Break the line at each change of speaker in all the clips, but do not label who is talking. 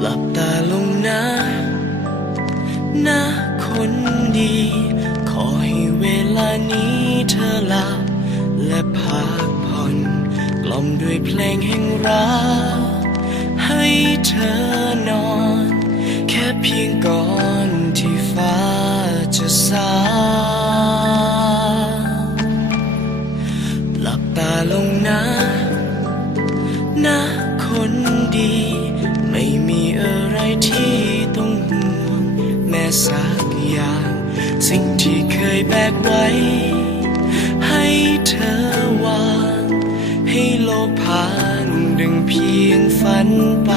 หลับตาลงนะนะคนดี ขอให้เวลานี้เธอหลับและพักผ่อน กล่อมด้วยเพลงแห่งรัก ให้เธอนอน แค่เพียงก่อนที่ฟ้าจะสาหลับตาลงนะนะคนดี ไม่มี ที่ต้องห่วงแม้สักอย่าง สิ่งที่เคยแบกไว้ ให้เธอวาง ให้โลกผ่านดึงเพียงฝันไป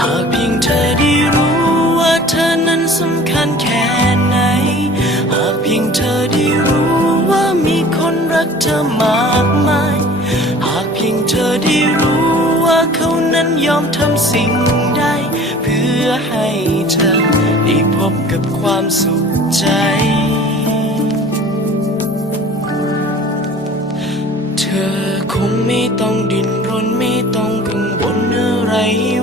หากเพียงเธอได้รู้ว่าเธอนั้นสำคัญแค่ไหน หากเพียงเธอได้รู้ว่ามีคนรักเธอมากมาย หากเพียงเธอได้รู้ นั้นยอมทำสิ่งใดเพื่อให้เธอได้พบกับความสุขใจเธอคงไม่ต้องดิ้นรนไม่ต้องกังวลอะไร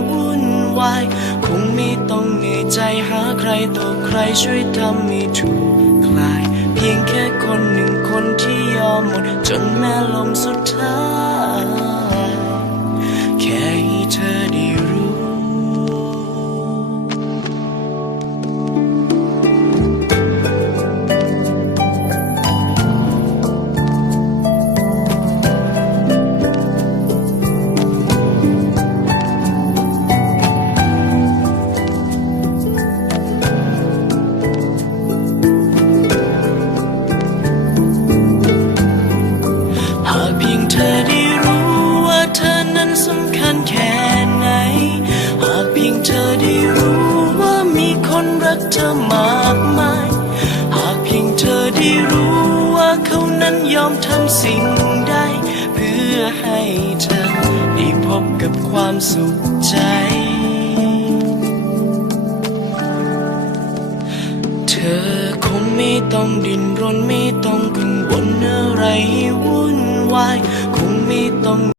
วุ่นวาย คงไม่ต้องเหนื่อยใจหาใครต่อใครช่วยทำให้ถูกคลาย เพียงแค่คนหนึ่งคนที่ยอมหมดจนแม้ลมสุดท้าย มากมาย หากเพียงเธอได้รู้ว่าเขานั้นยอมทำสิ่งใด เพื่อให้เธอได้พบกับความสุขใจ เธอคงไม่ต้องดิ้นรนไม่ต้องกังวลอะไรวุ่นวาย คงไม่ต้อง